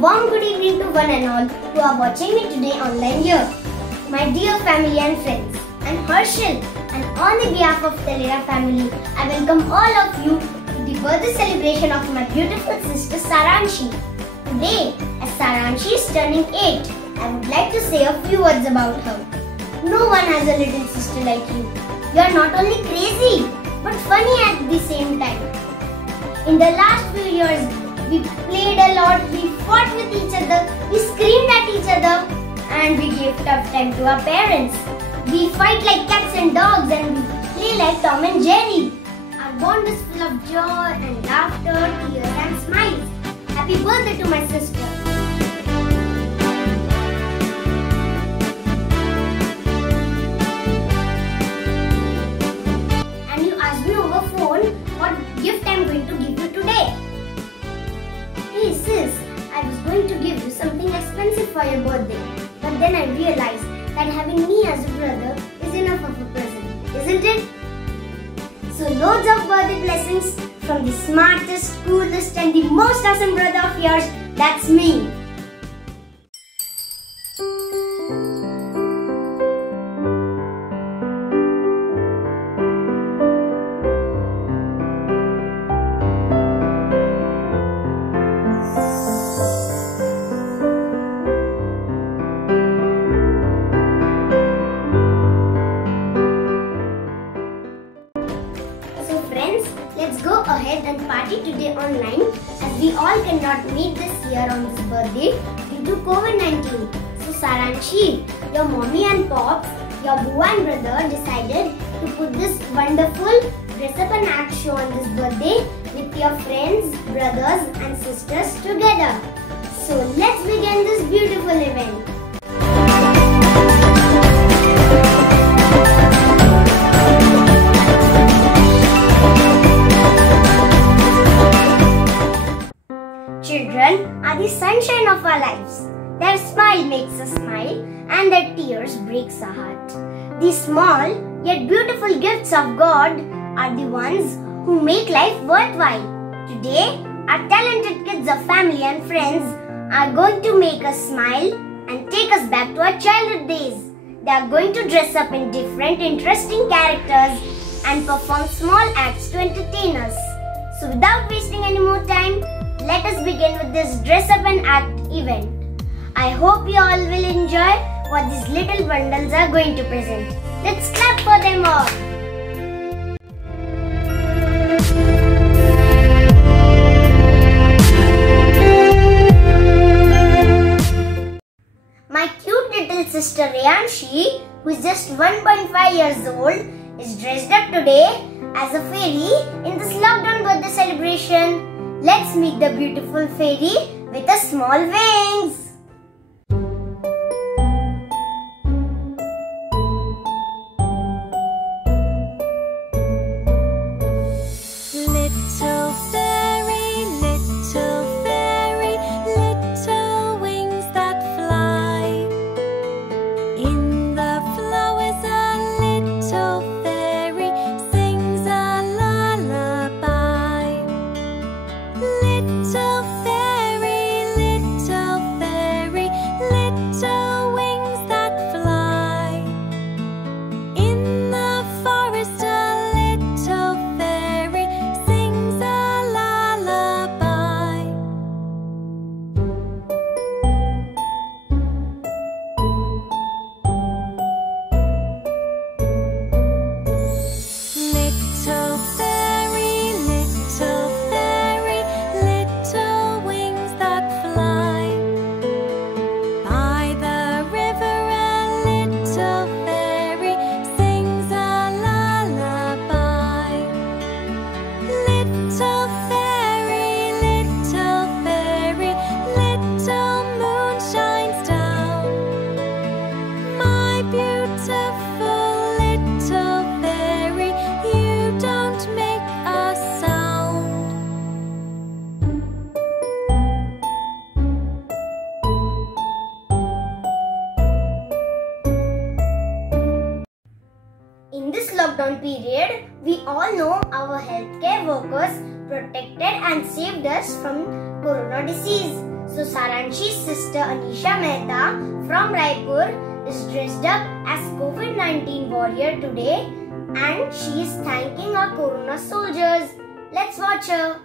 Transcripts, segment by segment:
warm good evening to one and all who are watching me today online here. My dear family and friends, I'm Harshal, and on the behalf of Telera family, I welcome all of you to the birthday celebration of my beautiful sister Saranshi. Today, as Saranshi is turning 8, I would like to say a few words about her. No one has a little sister like you. You are not only crazy, but funny at the same time. In the last few years, we played a lot, we fought with each other, we screamed at each other, and we gave tough time to our parents. We fight like cats and dogs and we play like Tom and Jerry. Our bond is full of joy and laughter, tears and smiles. Happy birthday to my sister. And you asked me over phone what gift I am going to give you today. Hey sis, I was going to give you something expensive for your birthday. But then I realized that having me as a brother is enough of a present, isn't it? So loads of birthday blessings from the smartest, coolest and the most awesome brother of yours, that's me. Let's go ahead and party today online as we all cannot meet this year on this birthday due to COVID-19. So Saranshi, your mommy and pops, your boo and brother decided to put this wonderful dress up and act show on this birthday with your friends, brothers and sisters together. So let's begin this beautiful event. Children are the sunshine of our lives. Their smile makes us smile and their tears breaks our heart. These small yet beautiful gifts of God are the ones who make life worthwhile. Today, our talented kids of family and friends are going to make us smile and take us back to our childhood days. They are going to dress up in different interesting characters and perform small acts to entertain us. So without wasting any more time, let us begin with this dress up and act event. I hope you all will enjoy what these little bundles are going to present. Let's clap for them all. My cute little sister Reyanshi, who is just 1.5 years old, is dressed up today as a fairy in this lockdown birthday celebration. Let's meet the beautiful fairy with a small wings. Little wings that fly. In the flowers a little fairy sings a lullaby. Little fairy, little wings that fly. In the forest a little fairy sings a lullaby. Little fairy, little wings that fly. By the river a little fairy sings a lullaby. Little fairy, little moon shines down. My beautiful little fairy, you don't make a sound. In this lockdown period, we all know our healthcare workers protected and saved us from corona disease. So Saranchi's sister Anisha Mehta from Raipur is dressed up as COVID-19 warrior today and she is thanking our Corona soldiers. Let's watch her.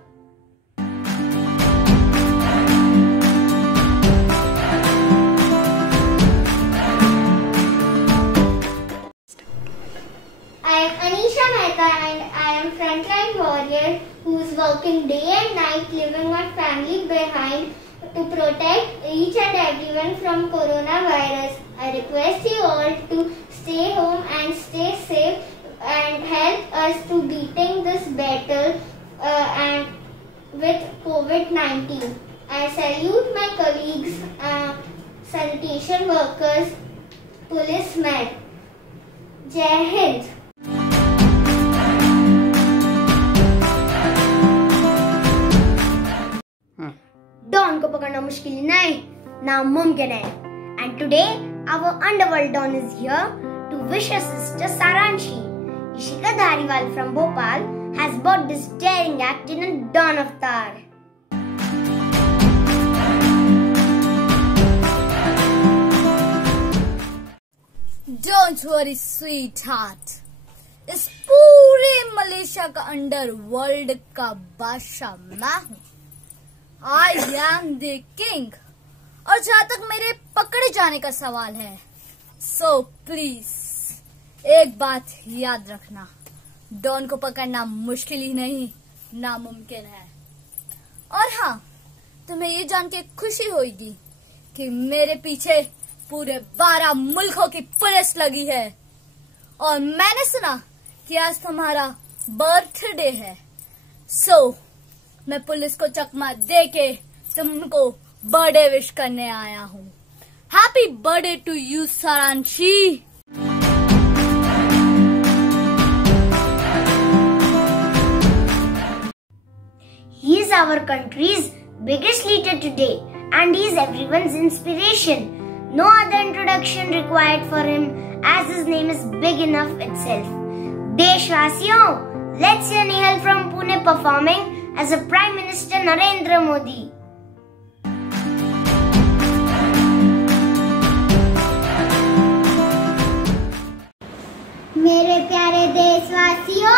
I am Anisha Mehta and I am frontline warrior who is working day and night, leaving my family behind to protect each and everyone from coronavirus. I request you all to stay home and stay safe and help us to beating this battle and with COVID-19. I salute my colleagues, sanitation workers, policemen. Jai Hind. Dawn को पकड़ना मुश्किल नहीं, नामुमकिन है. And today our underworld Dawn is here to wish her sister Saranchi. Ishika Dhariwal from Bhopal has bought this daring act in a Dawn avatar. Don't worry, sweetheart. इस पूरे Malaysia का underworld का बादशाह मैं हूँ. I am the king. और जहाँ तक मेरे पकड़े जाने का सवाल है, so please एक बात याद रखना, डॉन को पकड़ना मुश्किल ही नहीं, नामुमकिन है. और हाँ, तुम्हें ये जान के खुशी होगी कि मेरे पीछे पूरे 12 मुल्कों की पुलिस लगी है. और मैंने सुना कि आज तुम्हारा बर्थडे है, so मैं पुलिस को चकमा दे के तुमको बर्थडे विश करने आया हूँ. Happy birthday to you Saranshi. He is our country's biggest leader today and he is everyone's inspiration. No other introduction required for him as his name is big enough itself. Deshvasiyon, let's hear Nehal from Pune performing as a Prime Minister Narendra Modi. मेरे प्यारे देशवासियों,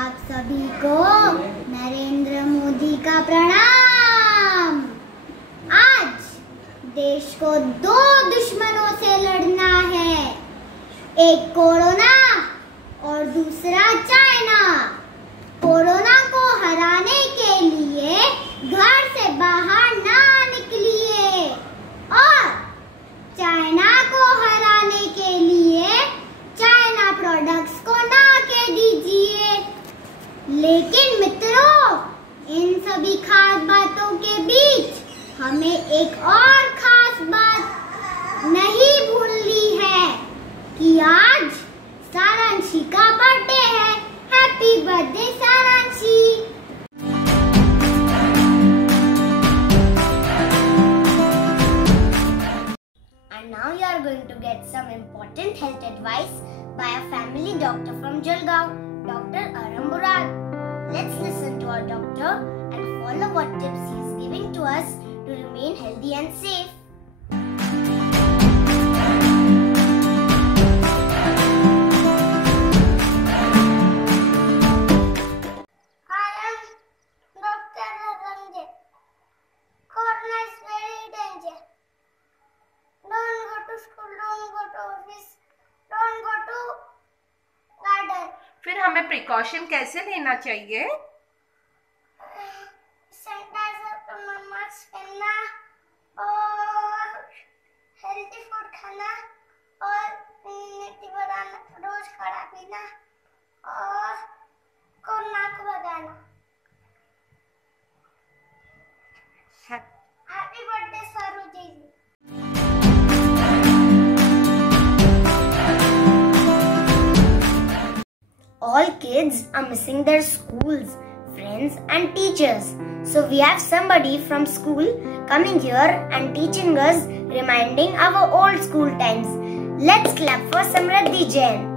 आप सभी को नरेंद्र मोदी का प्रणाम. आज देश को 2 दुश्मनों से लड़ना है, एक कोरोना और दूसरा चाइना. कोरोना को हराने के लिए घर से बाहर ना निकलिए और चाइना को हराने के लिए चाइना प्रोडक्ट्स को ना कह दीजिए. लेकिन मित्रों, इन सभी खास बातों के बीच हमें एक और खास बात नहीं भूलनी है कि आज सारांशी का बर्थडे है. Happy birthday Saranshi. And now you are going to get some important health advice by a family doctor from Jalgaon, Dr. Aram Burad. Let's listen to our doctor and follow what tips he is giving to us to remain healthy and safe. फिर हमें precaution कैसे लेना चाहिए? Sanitiser, mask पहनना और healthy food खाना और immunity बढ़ाना, रोज काढ़ा पीना और कोरोना को भगाना. हैप्पी बर्थडे सारू जी. All kids are missing their schools, friends and teachers. So we have somebody from school coming here and teaching us, reminding our old school times. Let's clap for Samriddhi Jain.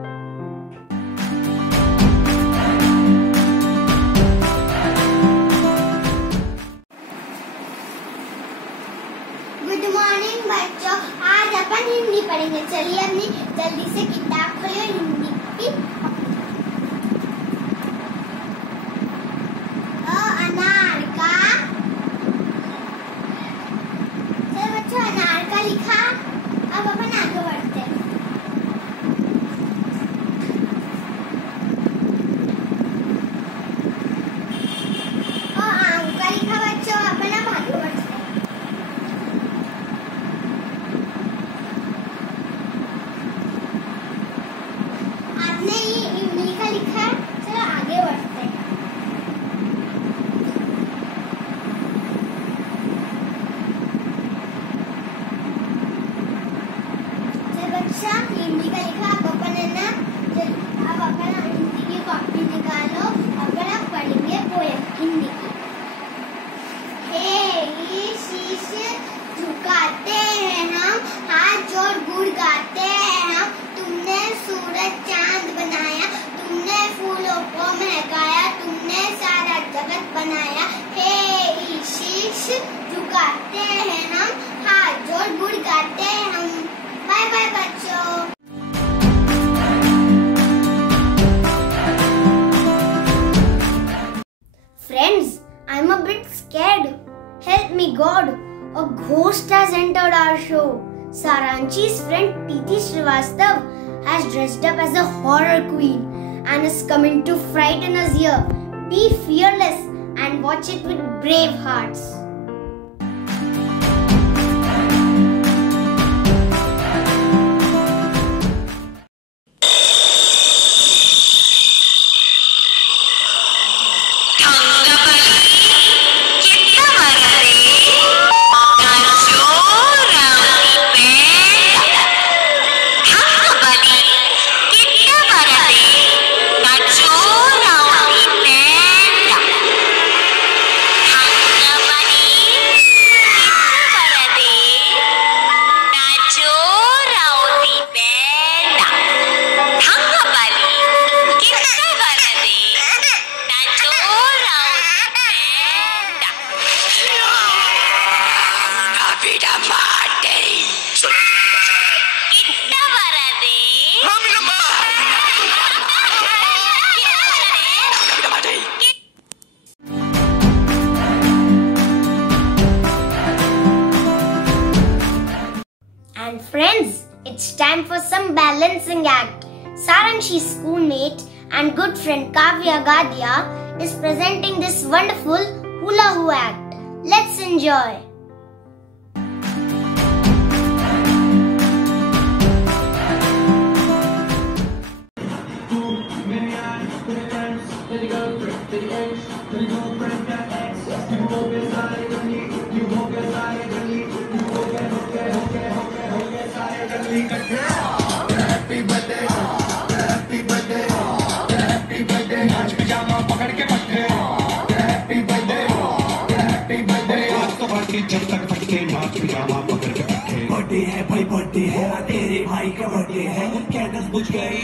हे शीश झुकाते हैं हम, हाथ जोड़ गुड़काते हैं हम। Bye bye बच्चों। Friends, I'm a bit scared. Help me God, a ghost has entered our show. Saranchi's friend Titi Srivastav has dressed up as a horror queen and is coming to frighten us here. Be fearless and watch it with brave hearts. And friends, it's time for some balancing act. Saranchi's schoolmate and good friend Kavya Gadia is presenting this wonderful hula hoo act. Let's enjoy. Birthday है भाई, birthday है तेरे भाई का birthday है। Candles बुझ गई,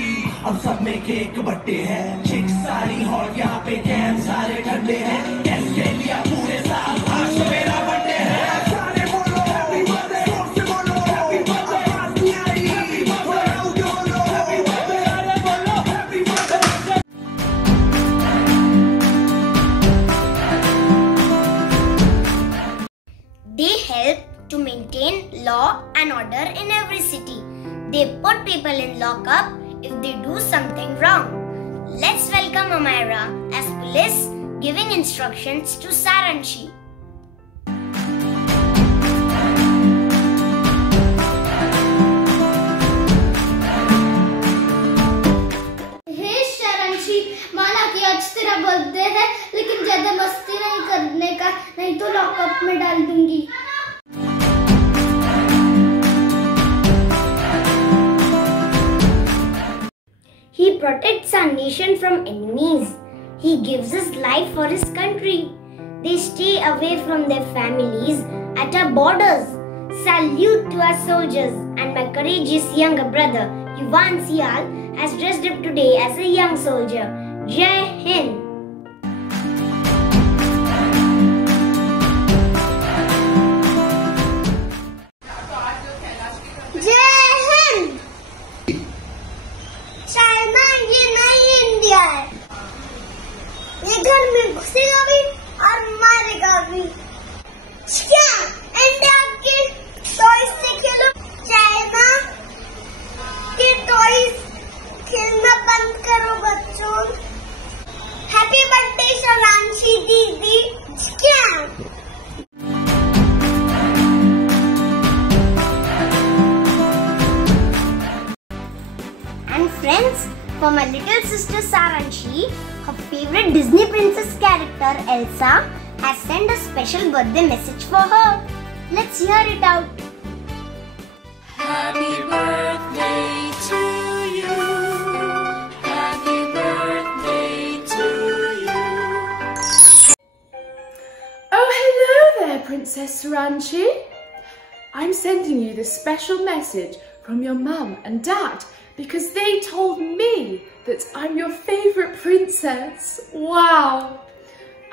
अब सब में केक बर्थडे है। चिक सारी हॉट, यहाँ पे कैम सारे ठंडे हैं। कैश ले लिया पूरे साल, आज तो मेरा बर्थडे है। सारे बोलो हैप्पी बर्थडे, जोर से बोलो हैप्पी बर्थडे। आवाज नहीं आ रही, हैप्पी बर्थडे बोलो हैप्पी बर्थडे, अरे बोलो happy birthday. They help to maintain law and order in every city. They put people in lockup if they do something wrong. Let's welcome Amira as police giving instructions to Saranchi. हे सारांशी, माना कि आज तेरा birthday है, लेकिन ज्यादा मस्ती नहीं करने का, नहीं तो लॉकअप में डाल दूंगी। He protects our nation from enemies. He gives his life for his country. They stay away from their families at our borders. Salute to our soldiers, and my courageous younger brother Yuvan Sial has dressed up today as a young soldier. Jai Hind. जय Hind. China ये नई India है, ये घर में घुसेगा भी और मारेगा भी। क्या इंडिया के टॉयज से खेलो, चाइना के टॉयज खेलना बंद करो बच्चों। हैप्पी बर्थडे सारांशी दीदी। क्या And friends, for my little sister Saranchi, her favorite Disney princess character Elsa has sent a special birthday message for her. Let's hear it out. Happy birthday to you. Happy birthday to you. Oh, hello there, Princess Saranchi. I'm sending you this special message from your mum and dad because they told me that I'm your favourite princess. Wow!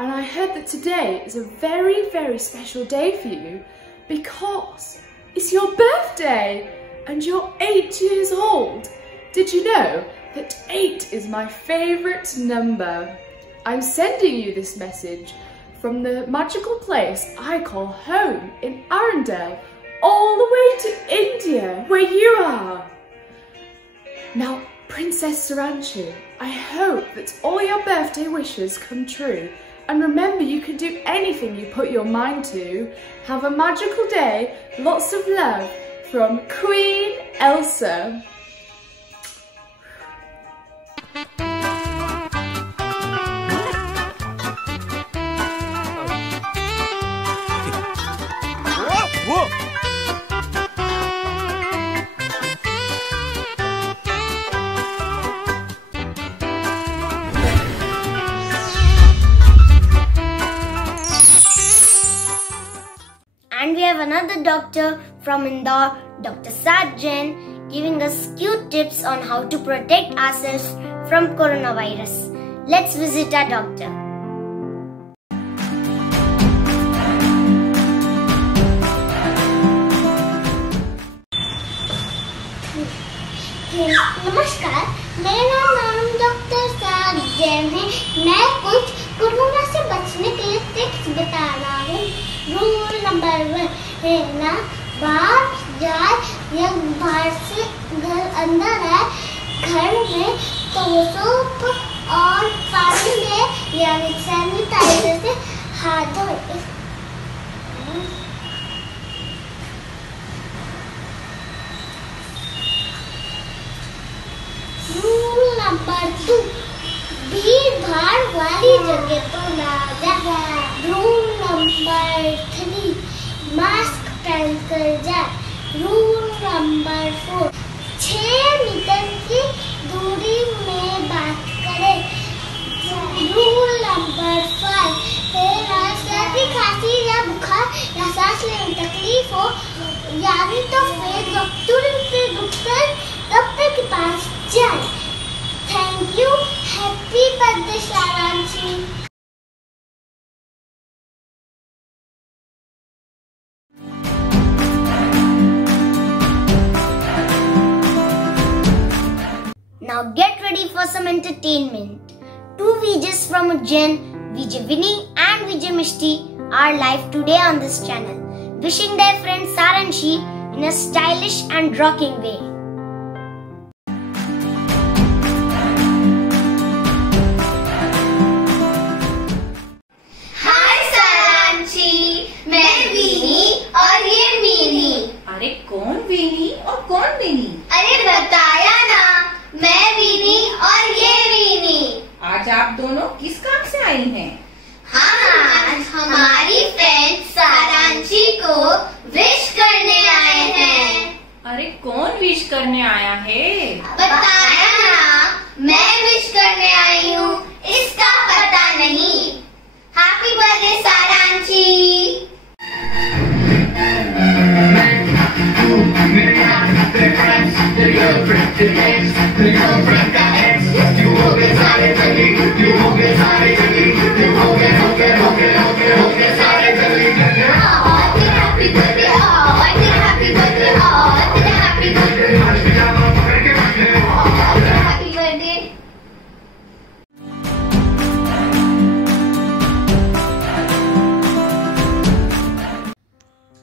and I heard that today is a very, very special day for you because it's your birthday and you're 8 years old. Did you know that 8 is my favourite number? I'm sending you this message from the magical place I call home in Arundel, all the way to India, where you are. Now, Princess Saranchi, I hope that all your birthday wishes come true. And remember, you can do anything you put your mind to. Have a magical day. Lots of love from Queen Elsa. And we have another doctor from Indore, Dr. Sajjan, giving us cute tips on how to protect ourselves from coronavirus. Let's visit our doctor. नमस्कार, मेरा नाम doctor साजन है। मैं कुछ corona से बचने के लिए टिप्स बता रहा हूँ। रूल नंबर 1 है ना, बाहर जाए या बाहर से घर अंदर है, घर में तो सोप और पानी में या सैनिटाइजर से हाथ धोए। रूल नंबर 2, भीड़ भाड़ वाली जगह तो ना जाए। रूल नंबर 3, मास्क पहन कर जाए। रूल नंबर 4, 6 मीटर की दूरी में बात करें। रूल नंबर 5, सर्दी खांसी या बुखार या सांस लेने में तकलीफ हो यानी तो फिर डॉक्टर के पास जाए। Thank you. Happy birthday Saranshi. Now get ready for some entertainment. 2 VJs from Ujjain, VJ Vinny and VJ Mishti are live today on this channel, wishing their friend Saranshi in a stylish and rocking way. हाय सारांशी, मैं weeny और ये मीनी। अरे कौन weeny और कौन मीनी? अरे बताया ना, मैं वीनी और ये वीनी। आज आप दोनों किस काम से आई हैं? आज हमारी फ्रेंड सारांशी को विश करने आए हैं। अरे कौन विश करने आया है? बताया ना, मैं विश करने आई हूँ, इसका पता नहीं। Happy birthday Saranshi.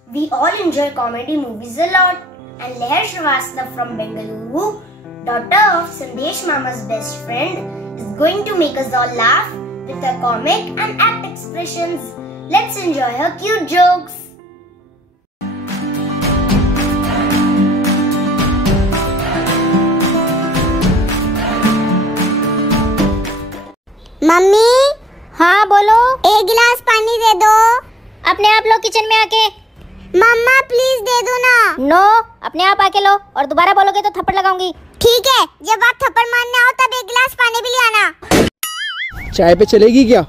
We all enjoy comedy movies a lot, and Leher Shrivastava from Bengaluru, daughter of Sandesh Mama's best friend, is going to make us all laugh with her comic and act expressions. Let's enjoy her cute jokes. Mummy. हाँ बोलो। 1 गिलास पानी दे दो। अपने आप लो kitchen में आके। मम्मा please दे दो ना। नो, अपने आप आके लो, और दोबारा बोलोगे तो थप्पड़ लगाऊंगी। ठीक है, जब आप थप्पड़ मारने आओ तब 1 गिलास पानी भी ले आना। चाय पे चलेगी क्या?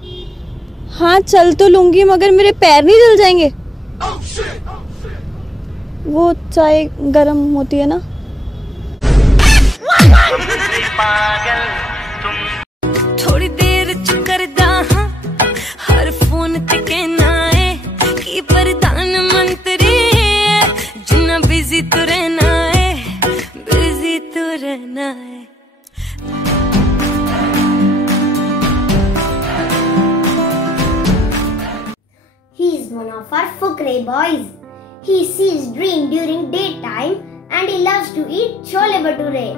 हाँ चल तो लूंगी, मगर मेरे पैर नहीं जल जाएंगे? वो चाय गरम होती है ना। थोड़ी देर च करदा हां, हर is one of our Fukre boys. He sees dream during daytime and he loves to eat chole bhature.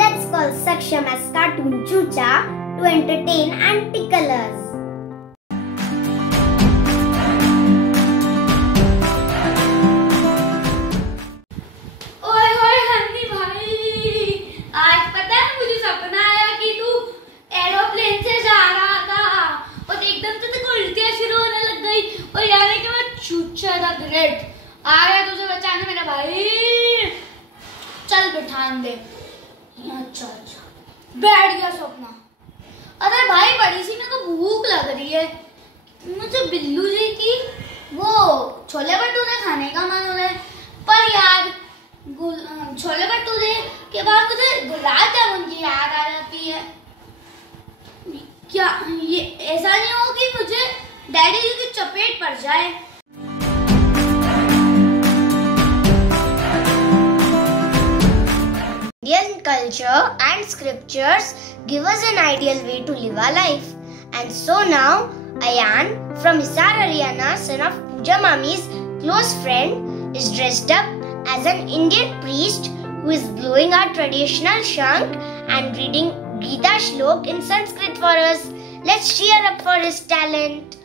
Let's call Saksham as cartoon Chucha to entertain and tickle us. ओए ओए हन्नी भाई, आज पता है मुझे सपना आया कि तू एरोप्लेन से जा रहा था और एकदम से तेरे को उल्टियाँ शुरू होने लग गई और यार कि मैं चूचा द ग्रेट आ गया तुझे बचाने मेरा भाई। चल बिठान दे। अच्छा अच्छा बैठ गया सपना। अरे भाई बड़ी सी मेरे को भूख लग रही है, मुझे बिल्लू जी की वो छोले भटूरे खाने का मन हो रहा है, पर यार छोले भटूरे के बाद मुझे गुलाब जामुन की याद आ जाती है। क्या ये ऐसा नहीं हो कि मुझे डैडी जी की चपेट पड़ जाए। Indian culture and scriptures give us an ideal way to live our life. And so now, Ayan from Hisar, Haryana, son of Pooja Mami's close friend, is dressed up as an Indian priest who is blowing our traditional shank and reading Gita Shlok in Sanskrit for us. Let's cheer up for his talent.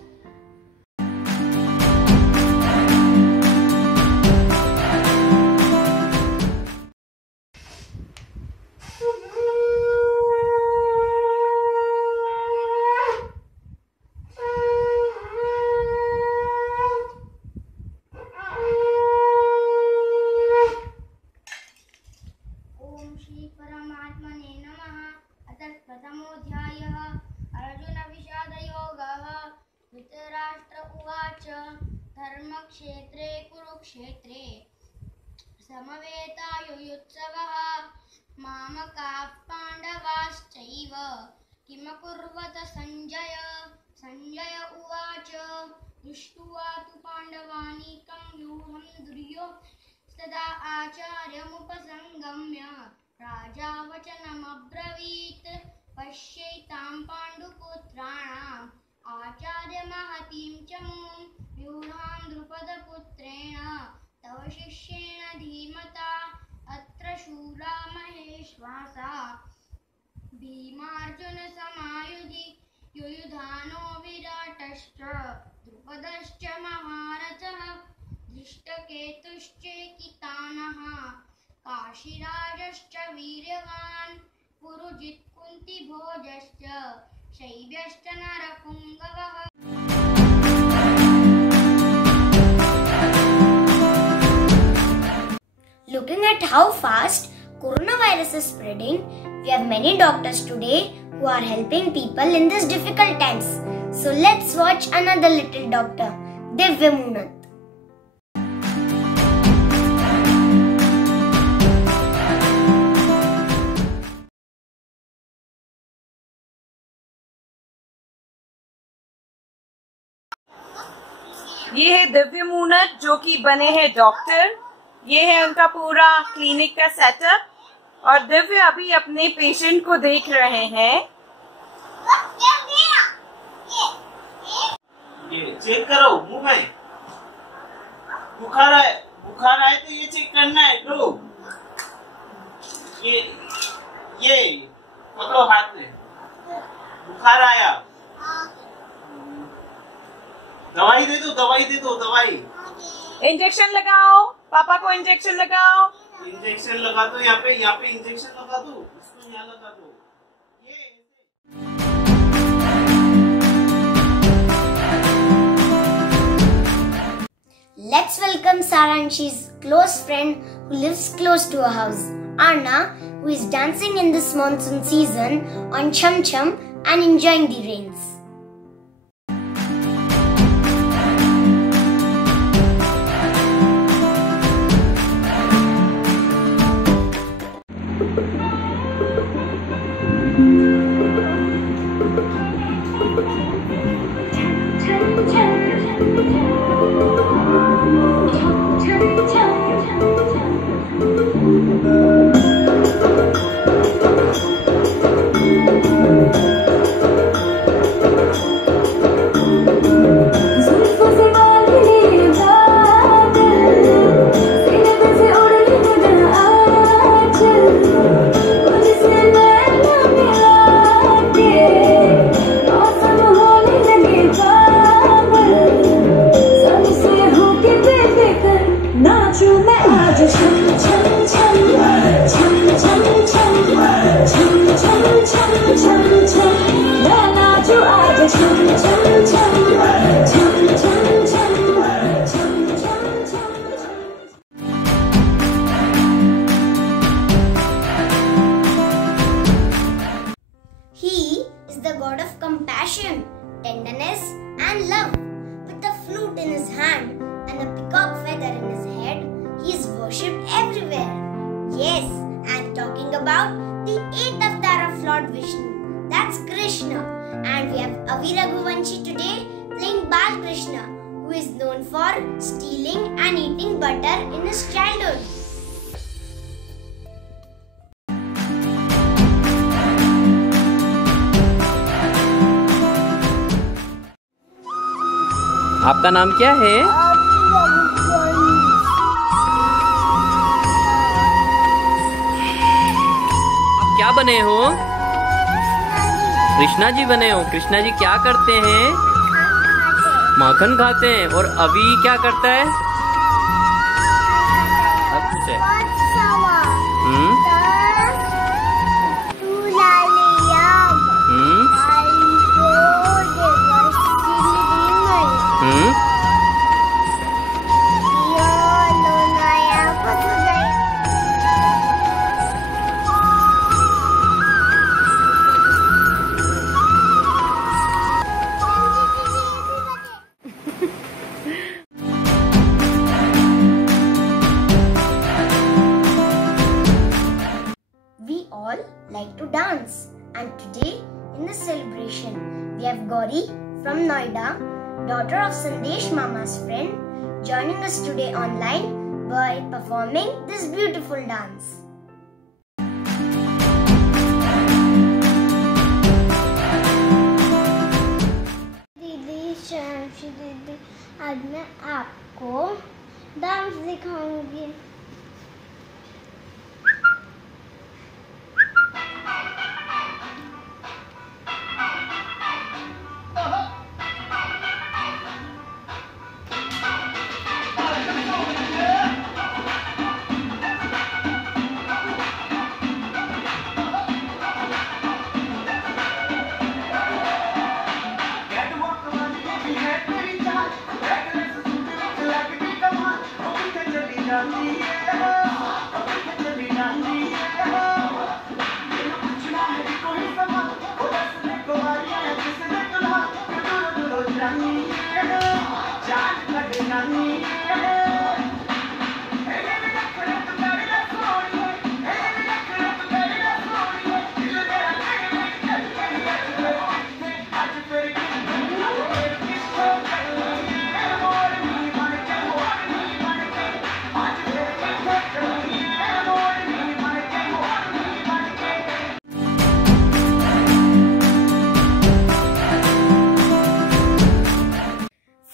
धर्मक्षेत्रे कुरुक्षेत्रे समवेतायुयुत्सवः मामकाः पाण्डवाश्चैव किमकुर्वत संजय। संजय उवाच दृष्ट्वा तु पाण्डवानीकं व्यूढं दुर्योधनस्तदा आचार्यमुपसंगम्य राजा वचनमब्रवीत् पश्यैतां पाण्डुपुत्राणाम् आचार्य महतीं च मूं व्यूढां द्रुपदपुत्रेण तव शिष्येण धीमता अत्र शूरा महेश्वासा भीमार्जुन समायुधि युयुधानो विराटश्च द्रुपदश्च महारथः धृष्टकेतुश्चेकितानः काशीराजश्च वीर्यवान् Purujit कुन्तिभोजश्च शैब्यश्च नरपुङ्गवः। Looking at how fast coronavirus is spreading, we have many doctors today who are helping people in these difficult times. So let's watch another little doctor, Divya Munat. ये है दिव्य मूनत जो कि बने हैं डॉक्टर। ये है उनका पूरा क्लिनिक का सेटअप और दिव्य अभी अपने पेशेंट को देख रहे हैं। ये चेक करो मुंह में बुखार आए तो ये चेक करना है। लो ये पकड़ो हाथ में, बुखार आया दवाई दे दो दवाई। इंजेक्शन लगाओ, पापा को इंजेक्शन लगाओ। इंजेक्शन लगा दो, यहाँ पे इंजेक्शन लगा दो, इसको यहाँ लगा दो। Let's welcome Saranchi's close friend who lives close to her house, Arna, who is dancing in this monsoon season on Chum Chum and enjoying the rains. flute in his hand and a peacock feather in his head, he is worshipped everywhere. Yes, I am talking about the 8th avatar of Lord Vishnu. That's Krishna. And we have Avi Raghuvanshi today playing Bal Krishna, who is known for stealing and eating butter in his childhood. आपका नाम क्या है? आप क्या बने हो? कृष्णा जी बने हो। कृष्णा जी क्या करते हैं? माखन खाते हैं। और अभी क्या करता है? सब कुछ है। We all like to dance, and today in this celebration we have Gauri from Noida, daughter of Sandesh Mama's friend, joining us today online by performing this beautiful dance. दीदी शांशी दीदी, आज मैं आपको डांस दिखाऊंगी।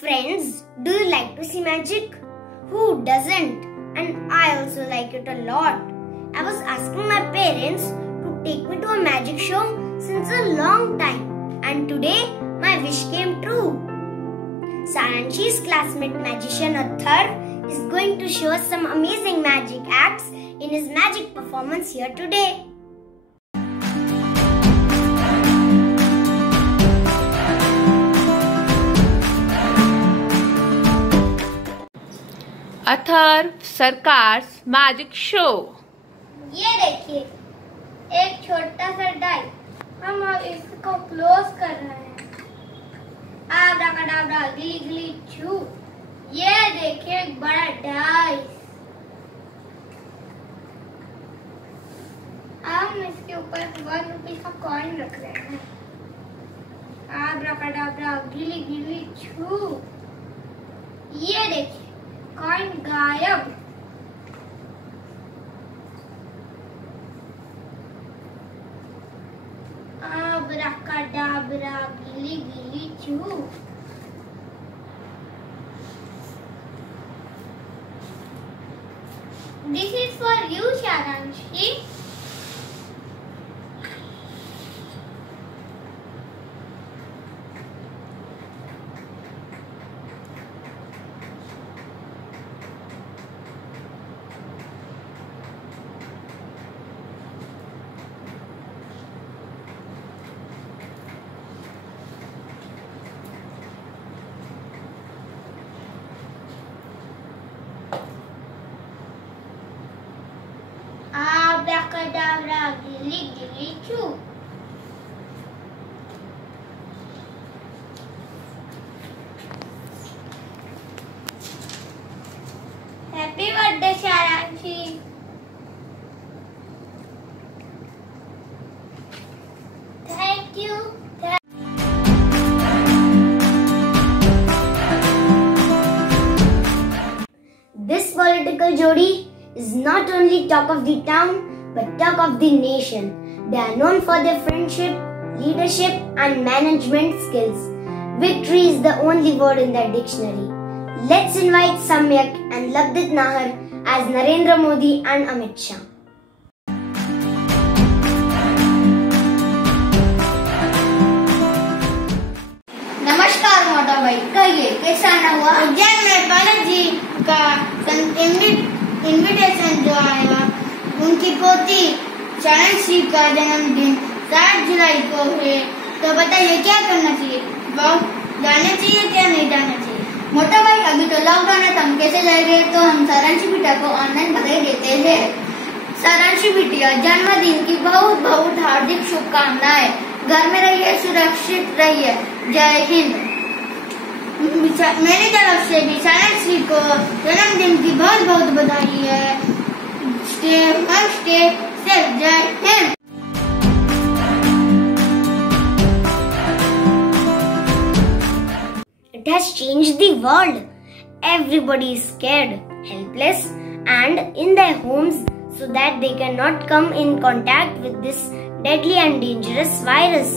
Friends, do you like to see magic? Who doesn't? And I also like it a lot. I was asking my parents to take me to a magic show since a long time, and today my wish came true. Saranshi's classmate magician Athar is going to show us some amazing magic acts in his magic performance here today. Athar Sarkar's magic show. ये देखिए, एक छोटा सा die, हम अब इसको close कर रहे हैं। आब्राकाडाब्रा गिली गिली छू। ये देखिए एक बड़ा डाइस। हम इसके ऊपर 1 रुपए का कॉइन रख रहे हैं। आब्राकाडाब्रा गिली गिली छू। ये देखिए कॉइन गायब। आब्राकाडाब्रा गिली गिली छू। This is for you, Saranshi. Abracadabra, gilly gilly choo. identical jodi is not only talk of the town but talk of the nation. They are known for their friendship, leadership and management skills. Victory is the only word in their dictionary. Let's invite Samyak and Labdit Nahar as Narendra Modi and Amit Shah. नमस्कार मोटा भाई, कहिए कैसा आना हुआ? उज्जैन में पंडित जी का invitation जो आया, उनकी पोती चाणक्य का जन्मदिन 7 जुलाई को है, तो बताइए क्या करना चाहिए? जाना चाहिए क्या नहीं जाना चाहिए? मोटा भाई, अभी तो लॉकडाउन है तो हम कैसे जाएंगे? तो हम सारांशी बिटिया को ऑनलाइन बधाई देते हैं। सारांशी बिटिया जन्मदिन की बहुत बहुत हार्दिक शुभकामनाएं। घर में रहिए, सुरक्षित रहिए। जय हिंद। मेरी तरफ से भी चाणक्य को जन्मदिन की बहुत बहुत बधाई है। Stay safe. जय Hind. It has changed the world. Everybody is scared, helpless and in their homes so that they cannot come in contact with this deadly and dangerous virus.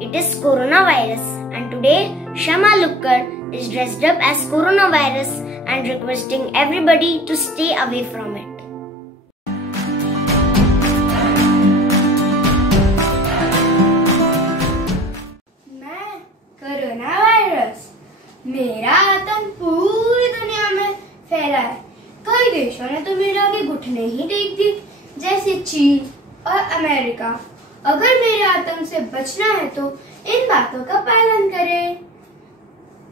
It is coronavirus and today Shama Lukkar is dressed up as coronavirus and requesting everybody to stay away from it. मैं corona virus, मेरा आतंक पूरी दुनिया में फैला है। कई देशों ने तो मेरे आगे घुटने ही टेक दी, जैसे चीन और अमेरिका। अगर मेरे आतंक से बचना है तो इन बातों का पालन करें।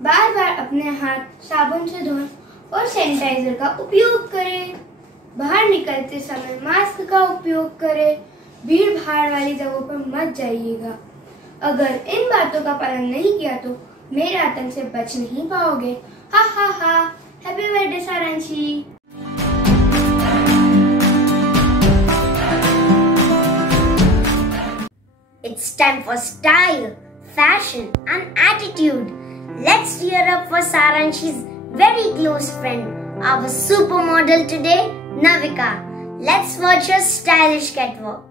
बार बार अपने हाथ साबुन से धोएं और सैनिटाइजर का उपयोग करें। बाहर निकलते समय मास्क का उपयोग करें। भीड़ भाड़ वाली जगहों पर मत जाइएगा। अगर इन बातों का पालन नहीं किया तो मेरे आतंक से बच नहीं पाओगे। हा हा हा। Happy birthday Saranshi. It's time for style, fashion and attitude. Let's cheer up for Saranshi's very close friend, our supermodel today, Navika. Let's watch her stylish catwalk.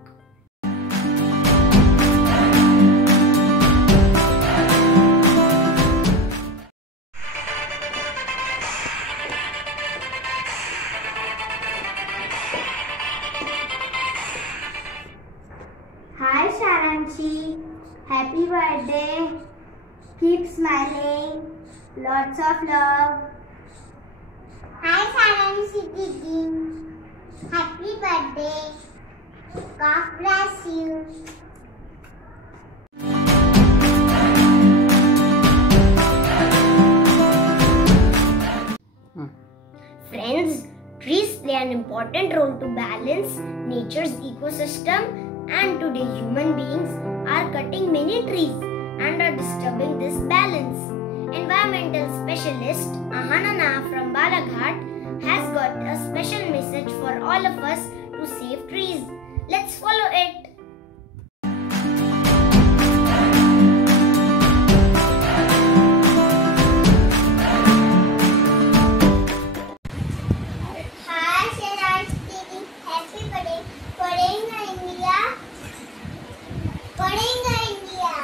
Hi Saranshi, happy birthday. Keep smiling. Lots of love. Hi Saranshi Didi. Happy birthday. God bless you. Friends, trees play an important role to balance nature's ecosystem, and today human beings are cutting many trees and are disturbing this balance. Environmental specialist Ahanana from Balaghat has got a special message for all of us to save trees. Let's follow it. Hi Saranshi Didi. Happy birthday. Padhenga India. Padhenga India.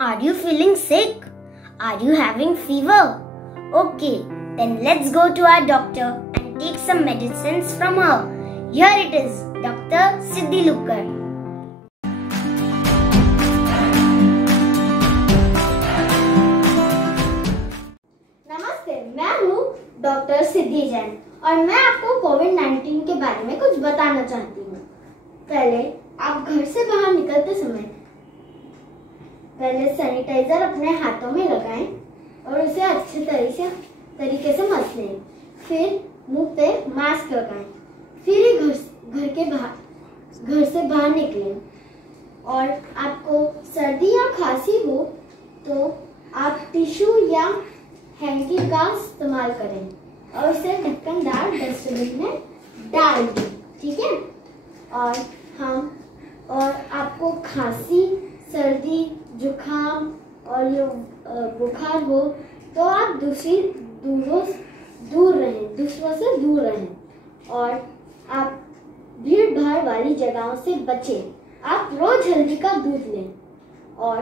Are you feeling sick? Are you having fever? Okay, then let's go to our doctor and take some medicines from her. Here it is, Dr. Siddhi Lukkar. नमस्ते, मैं हूँ doctor सिद्धि जैन और मैं आपको कोविड-19 के बारे में कुछ बताना चाहती हूँ। पहले आप घर से बाहर निकलते समय पहले सैनिटाइजर अपने हाथों में लगाएं और उसे अच्छे तरीके से मस लें। फिर मुंह पे मास्क लगाएं। फिर ही घर से बाहर निकलें। और आपको सर्दी या खांसी हो तो आप टिश्यू या हैंकी का इस्तेमाल करें और उसे ढक्कनदार डस्टबिन में डाल दें, ठीक है? और हम और आपको खांसी, सर्दी, जुकाम और ये बुखार हो तो आप दूसरों से दूर रहें और आप भीड़ भाड़ वाली जगहों से बचें। आप रोज हल्दी का दूध लें और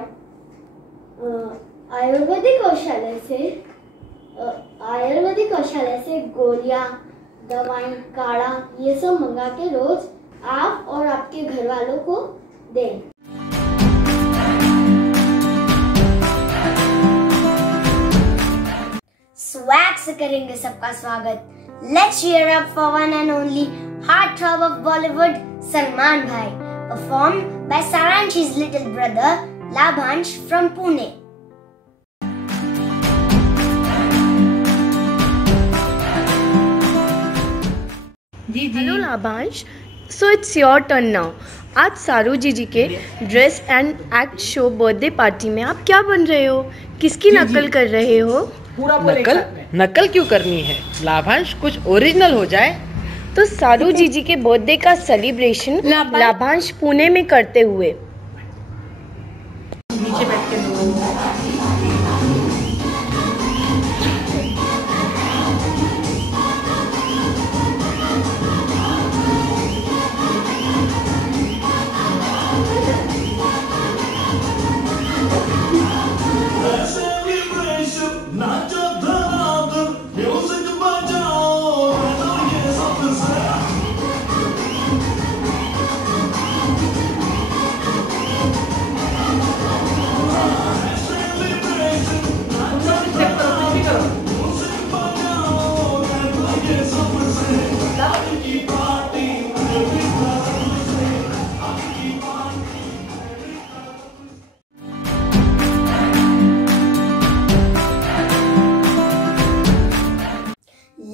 आयुर्वेदिक औषधालय से गोलियां, दवाएं, काढ़ा ये सब मंगा के रोज आप और आपके घर वालों को दें। स्वैग से करेंगे सबका स्वागत। Let's cheer up for one and only heartthrob of Bollywood, Salman Bhai, performed by Saranchi's little brother Labhansh from Pune. Hello Labhansh, so it's your turn now. आज सारू जी के dress and act show birthday party में आप क्या बन रहे हो? किसकी नकल कर रहे हो? नकल क्यों करनी है लाभांश, कुछ ओरिजिनल हो जाए। तो सारू जी के बर्थडे का सेलिब्रेशन लाभांश पुणे में करते हुए नीचे बैठ के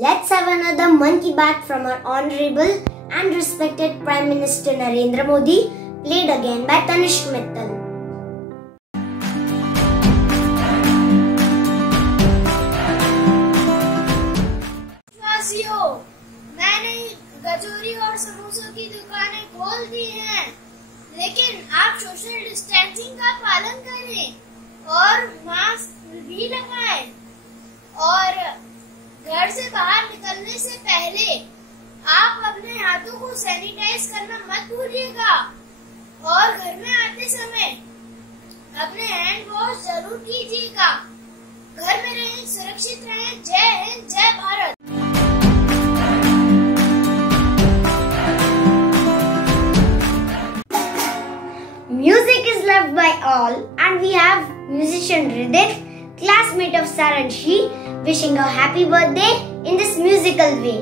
Let's have another Mann Ki Baat from our honorable and respected Prime Minister Narendra Modi, played again by Tanishq Mittal. वासियों, मैंने कचौरी और समोसों की दुकानें खोल दी हैं, लेकिन आप सोशल डिस्टेंसिंग का पालन करें और मास्क भी लगाएं और घर से बाहर निकलने से पहले आप अपने हाथों को सैनिटाइज करना मत भूलिएगा और घर में आते समय अपने हैंड वॉश जरूर कीजिएगा। घर में रहें, सुरक्षित रहें। जय हिंद, जय Bharat. Music is loved by all, and we have musician Ridit, classmate of Saranchi, wishing her happy birthday in this musical way.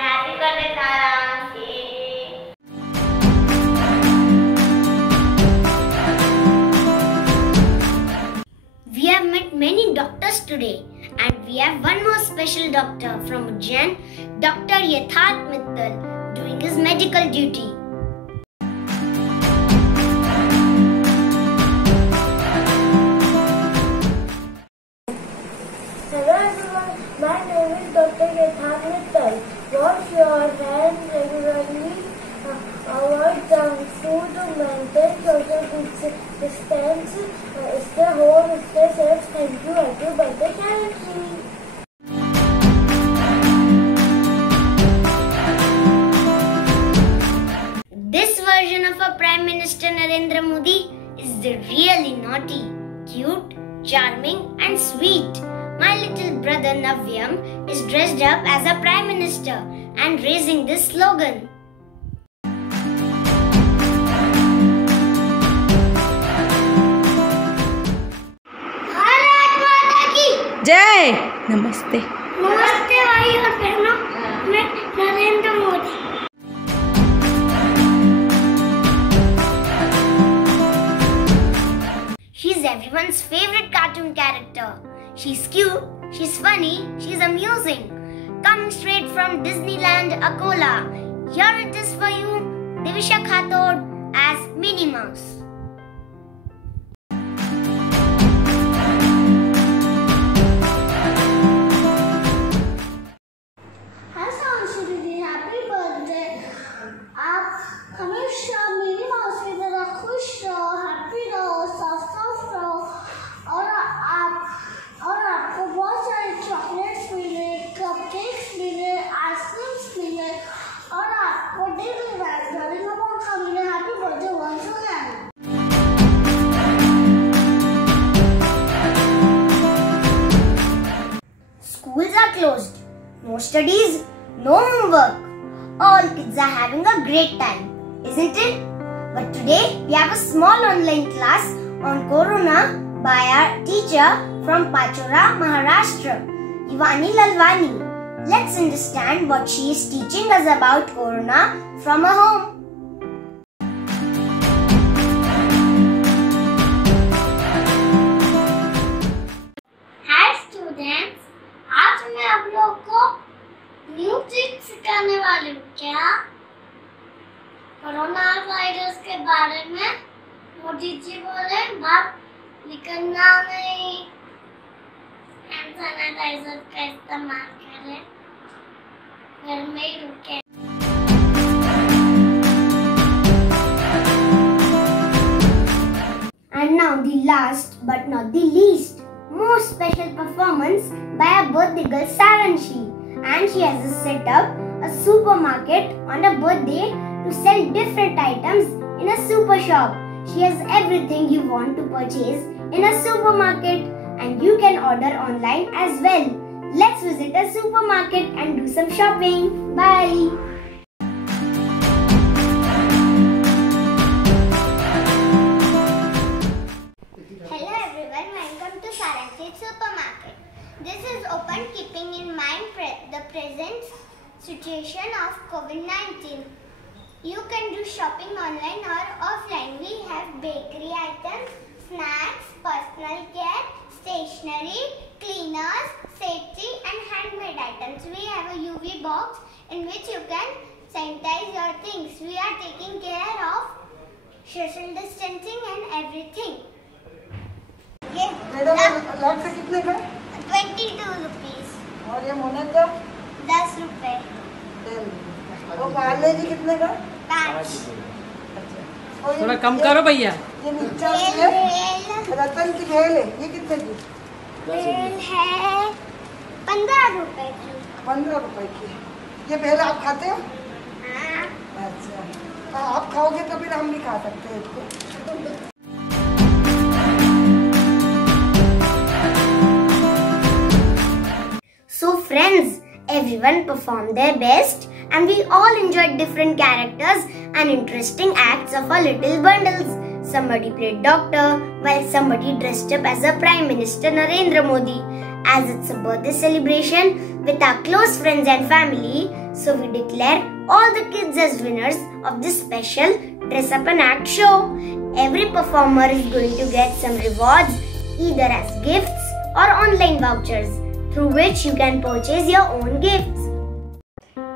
Happy birthday, Saranchi. We have met many doctors today, and we have one more special doctor from Ujjain, Dr. Yatharth Mittal, doing his medical duty. Hello everyone, my name is Dr. Yatharth Mittal. Wash your hands regularly, avoid junk food, maintain social distance, stay home, stay safe. Thank you. Happy birthday, Saranchi. This version of our Prime Minister Narendra Modi is the really naughty, cute, charming and sweet. My little brother Navyam is dressed up as a Prime Minister and raising this slogan. Bharat माता की जय। नमस्ते। नमस्ते भाई और बहनों, मैं Narendra Modi. She's everyone's favorite cartoon character. She's cute, she's funny, she's amusing. Coming straight from Disneyland, Akola. Here it is for you, Divisha Khator, Minnie Mouse. Hi Sanshu दीदी, हैप्पी बर्थडे। आप हमेशा मिनी माउस की तरह खुश रहो, happy रहो, soft रहो और आपको बहुत सारे चॉकलेट्स मिले, कपकेक्स मिले, आइसक्रीम्स मिले और आपको डेली बैग जाने का मौका मिले। Happy birthday once again. Schools are closed. No studies, no homework. All kids are having a great time, isn't it? But today we have a small online class on Corona by our teacher from Pachora, Maharashtra, Ivani Lalwani. Let's understand what she is teaching us about Corona from her home. Hi students, आज मैं आप लोगों को new trick सिखाने वाली हूँ। क्या corona virus के बारे में मोदी जी बोले बाहर निकलना नहीं, हैंड सैनिटाइजर का इस्तेमाल करें, घर में ही रुके। And now the last but not the least, most special performance by our birthday girl Saranshi. And she has set up a supermarket on her birthday to sell different items in a super shop. She has everything you want to purchase in a supermarket and you can order online as well. Let's visit a supermarket and do some shopping. Bye! Hello everyone, welcome to Saranshi Supermarket. This is open keeping in mind the present situation of COVID-19. You can do shopping online or offline. We have bakery items, snacks, personal care, stationery, cleaners, safety and handmade items. We have a UV box in which you can sanitize your things. We are taking care of social distancing and everything. Lot से कितने का? 22 rupees. और ये मोना का? 10 रुपए। वो पार्ले जी कितने का? 5। थोड़ा कम करो भैया। ये नीचा है रतन की भेल है, ये कितने की? भेल है 15 रुपए की। 15 रुपए की। ये भेल आप खाते हो? हाँ। अच्छा, तो आप खाओगे तो फिर हम भी खा सकते हैं इसको। So friends, everyone performed their best and we all enjoyed different characters and interesting acts of our little bundles. Somebody played doctor while somebody dressed up as a Prime Minister Narendra Modi. As it's a birthday celebration with our close friends and family, so we declare all the kids as winners of this special Dress Up and Act show. Every performer is going to get some rewards either as gifts or online vouchers, through which you can purchase your own gifts.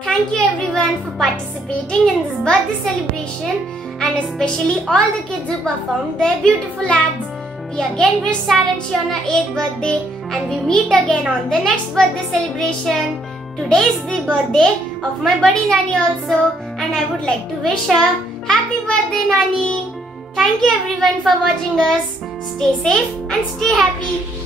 Thank you everyone for participating in this birthday celebration and especially all the kids who performed their beautiful acts. We again wish Saranshi on her 8th birthday and we meet again on the next birthday celebration. Today is the birthday of my buddy Nani also and I would like to wish her happy birthday Nani. Thank you everyone for watching us. Stay safe and stay happy.